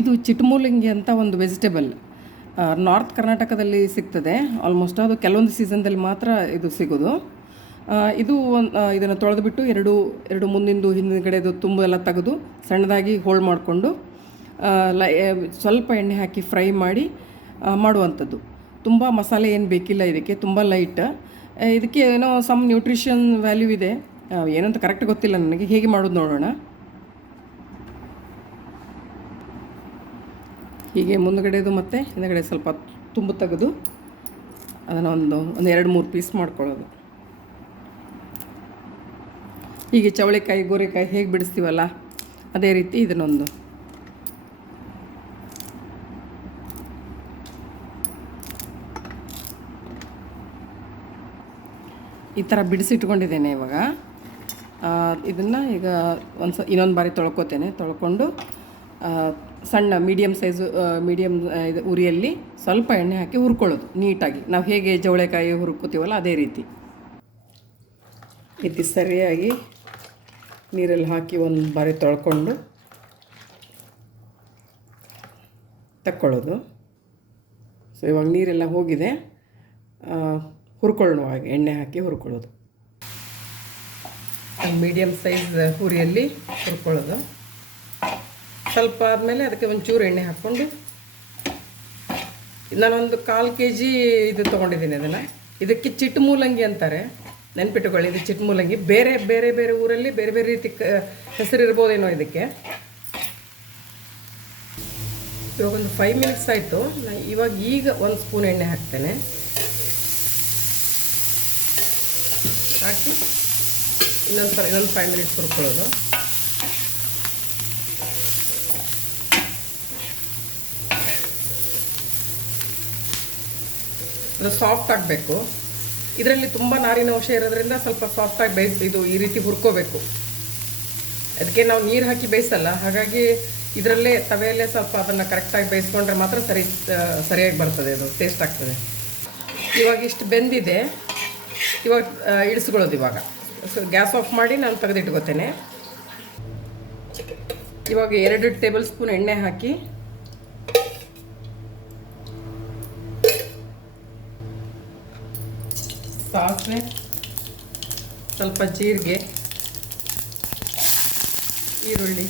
ಇದು ಚಿಟ್ಮೂಲಿಂಗಿ ಅಂತ ಒಂದು ವೆಜಿಟೇಬಲ್. ನಾರ್ತ್ ಕರ್ನಾಟಕದಲ್ಲಿ ಸಿಗ್ತದೆ. ಆಲ್ಮೋಸ್ಟ್ ಅದು ಕೆಲವೊಂದು ಸೀಸನ್ದಲ್ಲಿ ಮಾತ್ರ ಇದು ಸಿಗೋದು. ಇದು ಇದು ಇದನ್ನು ತೊಳೆದುಬಿಟ್ಟು ಎರಡು ಎರಡು ಮುಂದಿಂದು ಹಿಂದುಗಡೆದು ತುಂಬ ಎಲ್ಲ ತೆಗೆದು ಸಣ್ಣದಾಗಿ ಹೋಳ್ ಮಾಡಿಕೊಂಡು ಸ್ವಲ್ಪ ಎಣ್ಣೆ ಹಾಕಿ ಫ್ರೈ ಮಾಡಿ ಮಾಡುವಂಥದ್ದು. ತುಂಬ ಮಸಾಲೆ ಏನು ಬೇಕಿಲ್ಲ ಇದಕ್ಕೆ, ತುಂಬ ಲೈಟ್. ಇದಕ್ಕೆ ಏನೋ ಸಮ್ ನ್ಯೂಟ್ರಿಷನ್ ವ್ಯಾಲ್ಯೂ ಇದೆ. ಏನಂತ ಕರೆಕ್ಟ್ ಗೊತ್ತಿಲ್ಲ ನನಗೆ, ಹೇಗೆ ಮಾಡೋದು ನೋಡೋಣ. ಹೀಗೆ ಮುಂದುಗಡೆದು ಮತ್ತು ಹಿಂದುಗಡೆ ಸ್ವಲ್ಪ ತುಂಬು ತೆಗೆದು ಅದನ್ನು ಒಂದು ಒಂದು ಎರಡು, ಮೂರು ಪೀಸ್ ಮಾಡ್ಕೊಳ್ಳೋದು. ಹೀಗೆ ಚವಳಿಕಾಯಿ, ಗೋರೆಕಾಯಿ ಹೇಗೆ ಬಿಡಿಸ್ತೀವಲ್ಲ, ಅದೇ ರೀತಿ ಇದನ್ನೊಂದು. ಈ ಥರ ಬಿಡಿಸಿಟ್ಕೊಂಡಿದ್ದೇನೆ ಇವಾಗ. ಇದನ್ನು ಈಗ ಒಂದು ಸ ಇನ್ನೊಂದು ಬಾರಿ ತೊಳ್ಕೊತೇನೆ. ತೊಳ್ಕೊಂಡು ಸಣ್ಣ ಮೀಡಿಯಮ್ ಸೈಜು ಮೀಡಿಯಮ್ ಇದು ಉರಿಯಲ್ಲಿ ಸ್ವಲ್ಪ ಎಣ್ಣೆ ಹಾಕಿ ಹುರ್ಕೊಳ್ಳೋದು ನೀಟಾಗಿ. ನಾವು ಹೇಗೆ ಜವಳೆಕಾಯಿ ಹುರ್ಕೋತೀವಲ್ಲ ಅದೇ ರೀತಿ. ಇದು ಸರಿಯಾಗಿ ನೀರಲ್ಲಿ ಹಾಕಿ ಒಂದು ಬಾರಿ ತೊಳ್ಕೊಂಡು ತಕ್ಕೊಳ್ಳೋದು. ಸೊ ಇವಾಗ ನೀರೆಲ್ಲ ಹೋಗಿದೆ. ಹುರ್ಕೊಳ್ಳೋವಾಗ ಎಣ್ಣೆ ಹಾಕಿ ಹುರ್ಕೊಳ್ಳೋದು. Medium size ಹುರಿಯಲ್ಲಿ ಹುರ್ಕೊಳ್ಳೋದು. ಸ್ವಲ್ಪ ಆದಮೇಲೆ ಅದಕ್ಕೆ ಒಂಚೂರು ಎಣ್ಣೆ ಹಾಕ್ಕೊಂಡು ನಾನೊಂದು ಕಾಲು ಕೆ ಜಿ ಇದು ತೊಗೊಂಡಿದ್ದೀನಿ ಅದನ್ನು. ಇದಕ್ಕೆ ಚಿಟ್ಟು ಮೂಲಂಗಿ ಅಂತಾರೆ. ನೆನ್ಪಿಟ್ಟುಕೊಳ್ಳಿ ಇದು ಚಿಟ್ಟು ಮೂಲಂಗಿ ಬೇರೆ ಬೇರೆ ಬೇರೆ ಊರಲ್ಲಿ ಬೇರೆ ಬೇರೆ ರೀತಿ ಕ, ಹೆಸರಿರ್ಬೋದೇನೋ ಇದಕ್ಕೆ. ಇವಾಗ ಒಂದು ಫೈವ್ ಮಿನಿಟ್ಸ್ ಆಯಿತು. ನಾನು ಇವಾಗ ಈಗ ಒಂದು ಸ್ಪೂನ್ ಎಣ್ಣೆ ಹಾಕ್ತೇನೆ. ಹಾಕಿ ಇನ್ನೊಂದು ಇನ್ನೊಂದು ಫೈವ್ ಮಿನಿಟ್ಸ್ ಹುರ್ಕೊಳ್ಳೋದು. ಅದು ಸಾಫ್ಟ್ ಆಗಬೇಕು. ಇದರಲ್ಲಿ ತುಂಬ ನಾರಿನ ಅಂಶ ಇರೋದ್ರಿಂದ ಸ್ವಲ್ಪ ಸಾಫ್ಟಾಗಿ ಬೇಯಿಸಿ, ಇದು ಈ ರೀತಿ ಹುರ್ಕೋಬೇಕು. ಅದಕ್ಕೆ ನಾವು ನೀರು ಹಾಕಿ ಬೇಯಿಸಲ್ಲ. ಹಾಗಾಗಿ ಇದರಲ್ಲೇ ತವೆಯಲ್ಲೇ ಸ್ವಲ್ಪ ಅದನ್ನು ಕರೆಕ್ಟಾಗಿ ಬೇಯಿಸ್ಕೊಂಡ್ರೆ ಮಾತ್ರ ಸರಿ ಸರಿಯಾಗಿ ಬರ್ತದೆ ಅದು ಟೇಸ್ಟ್ ಆಗ್ತದೆ. ಇವಾಗ ಇಷ್ಟು ಬೆಂದಿದೆ. ಇವಾಗ ಇಳಿಸ್ಕೊಳ್ಳೋದು ಇವಾಗ. ಸೊ, ಗ್ಯಾಸ್ ಆಫ್ ಮಾಡಿ ನಾನು ತೆಗೆದಿಟ್ಕೋತೇನೆ. ಇವಾಗ ಎರಡು ಟೇಬಲ್ ಸ್ಪೂನ್ ಎಣ್ಣೆ ಹಾಕಿ ಸಾಸಿವೆ, ಸ್ವಲ್ಪ ಜೀರಿಗೆ, ಈರುಳ್ಳಿ.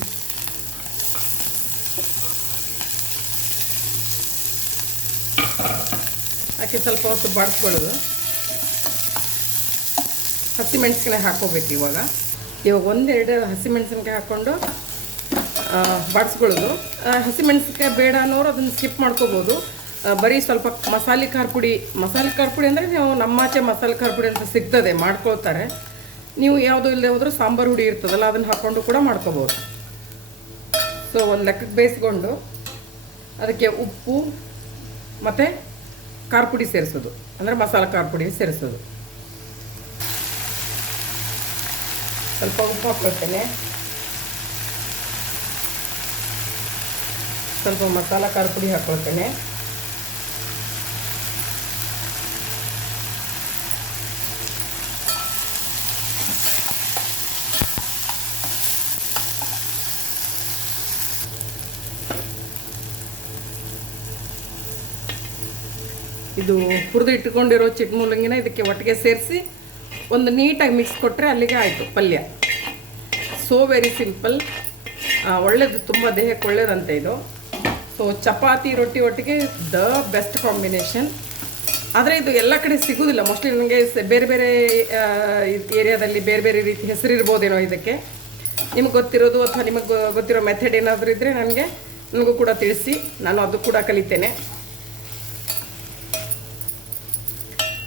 ಅದಕ್ಕೆ ಸ್ವಲ್ಪ ಹೊತ್ತು ಬಾಡಿಸ್ಕೊಳ್ಳೋದು ಹಸಿಮೆಣಸಿನಕಾಯಿ ಹಾಕೋಬೇಕು ಇವಾಗ. ಇವಾಗ ಒಂದೆರಡು ಹಸಿಮೆಣಸಿನ್ಕಾಯಿ ಹಾಕ್ಕೊಂಡು ಬಾಡಿಸ್ಕೊಳ್ಳೋದು. ಹಸಿಮೆಣಸಿನ್ಕಾಯಿ ಬೇಡ ಅನ್ನೋರು ಅದನ್ನು ಸ್ಕಿಪ್ ಮಾಡ್ಕೋಬೋದು. ಬರೀ ಸ್ವಲ್ಪ ಮಸಾಲೆ ಖಾರ ಪುಡಿ ಮಸಾಲೆ ಖಾರ ಪುಡಿ ಅಂದರೆ ನೀವು ನಮ್ಮಾಚೆ ಮಸಾಲೆ ಖಾರ ಪುಡಿ ಅಂತ ಸಿಗ್ತದೆ, ಮಾಡ್ಕೊಳ್ತಾರೆ. ನೀವು ಯಾವುದು ಇಲ್ಲದೆ ಹೋದರೂ ಸಾಂಬಾರು ಹುಡಿ ಇರ್ತದಲ್ಲ, ಅದನ್ನು ಹಾಕ್ಕೊಂಡು ಕೂಡ ಮಾಡ್ಕೋಬೋದು. ಸೊ ಒಂದು ಲೆಕ್ಕಕ್ಕೆ ಬೇಯಿಸ್ಕೊಂಡು ಅದಕ್ಕೆ ಉಪ್ಪು ಮತ್ತು ಖಾರ ಪುಡಿ ಸೇರಿಸೋದು. ಅಂದರೆ ಮಸಾಲೆ ಖಾರ ಪುಡಿ ಸೇರಿಸೋದು. ಸ್ವಲ್ಪ ಉಪ್ಪು ಹಾಕ್ಕೊಳ್ತೇನೆ ಸ್ವಲ್ಪ ಮಸಾಲೆ ಖಾರ ಪುಡಿ ಹಾಕ್ಕೊಳ್ತೇನೆ ಇದು ಹುರಿದು ಇಟ್ಕೊಂಡಿರೋ ಚಿಟ್ಮೂಲಂಗಿನ ಇದಕ್ಕೆ ಒಟ್ಟಿಗೆ ಸೇರಿಸಿ ಒಂದು ನೀಟಾಗಿ ಮಿಕ್ಸ್ ಕೊಟ್ಟರೆ ಅಲ್ಲಿಗೆ ಆಯಿತು ಪಲ್ಯ. ಸೋ ವೆರಿ ಸಿಂಪಲ್ ಒಳ್ಳೇದು, ತುಂಬ ದೇಹಕ್ಕೆ ಒಳ್ಳೇದಂತೆ ಇದು. ಸೊ ಚಪಾತಿ, ರೊಟ್ಟಿ ಒಟ್ಟಿಗೆ ದ ಬೆಸ್ಟ್ ಕಾಂಬಿನೇಷನ್ ಆದರೆ ಇದು ಎಲ್ಲ ಕಡೆ ಸಿಗೋದಿಲ್ಲ. ಮೋಸ್ಟ್ಲಿ ನನಗೆ ಬೇರೆ ಬೇರೆ ಏರಿಯಾದಲ್ಲಿ ಬೇರೆ ಬೇರೆ ರೀತಿ ಹೆಸರಿರ್ಬೋದೇನೋ ಇದಕ್ಕೆ. ನಿಮ್ಗೆ ಗೊತ್ತಿರೋದು ಅಥವಾ ನಿಮಗೆ ಗೊತ್ತಿರೋ ಮೆಥಡ್ ಏನಾದರೂ ಇದ್ದರೆ ನನಗೆ, ನನಗೂ ಕೂಡ ತಿಳಿಸಿ. ನಾನು ಅದು ಕೂಡ ಕಲಿತೇನೆ.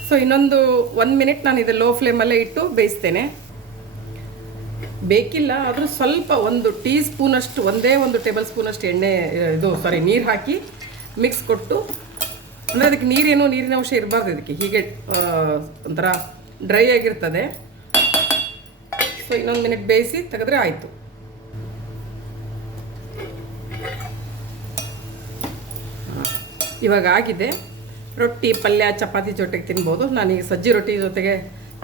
ಸೊ ಇನ್ನೊಂದು ಒಂದು ಮಿನಿಟ್ ನಾನು ಇದು ಲೋ ಫ್ಲೇಮಲ್ಲೇ ಇಟ್ಟು ಬೇಯಿಸ್ತೇನೆ. ಬೇಕಿಲ್ಲ, ಆದರೂ ಸ್ವಲ್ಪ ಒಂದು ಟೀ ಸ್ಪೂನಷ್ಟು ಒಂದೇ ಒಂದು ಟೇಬಲ್ ಸ್ಪೂನಷ್ಟು ಎಣ್ಣೆ ಇದು ಸಾರಿ ನೀರು ಹಾಕಿ ಮಿಕ್ಸ್ ಕೊಟ್ಟು, ಅಂದರೆ ಅದಕ್ಕೆ ನೀರೇನು, ನೀರಿನ ಅಂಶ ಇರಬಾರ್ದು ಇದಕ್ಕೆ. ಹೀಗೆ ಒಂಥರ ಡ್ರೈ ಆಗಿರ್ತದೆ. ಸೊ ಇನ್ನೊಂದು ಮಿನಿಟ್ ಬೇಯಿಸಿ ತೆಗೆದ್ರೆ ಆಯಿತು. ಇವಾಗ ಆಗಿದೆ. ರೊಟ್ಟಿ, ಪಲ್ಯ, ಚಪಾತಿ ಜೊತೆಗೆ ತಿನ್ಬೋದು. ನಾನೀಗ ಸಜ್ಜಿ ರೊಟ್ಟಿ ಜೊತೆಗೆ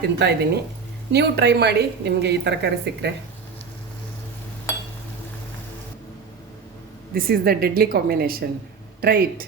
ತಿಂತಾ ಇದ್ದೀನಿ. ನೀವು ಟ್ರೈ ಮಾಡಿ, ನಿಮಗೆ ಈ ತರಕಾರಿ ಸಿಕ್ಕರೆ. This is the deadly combination try it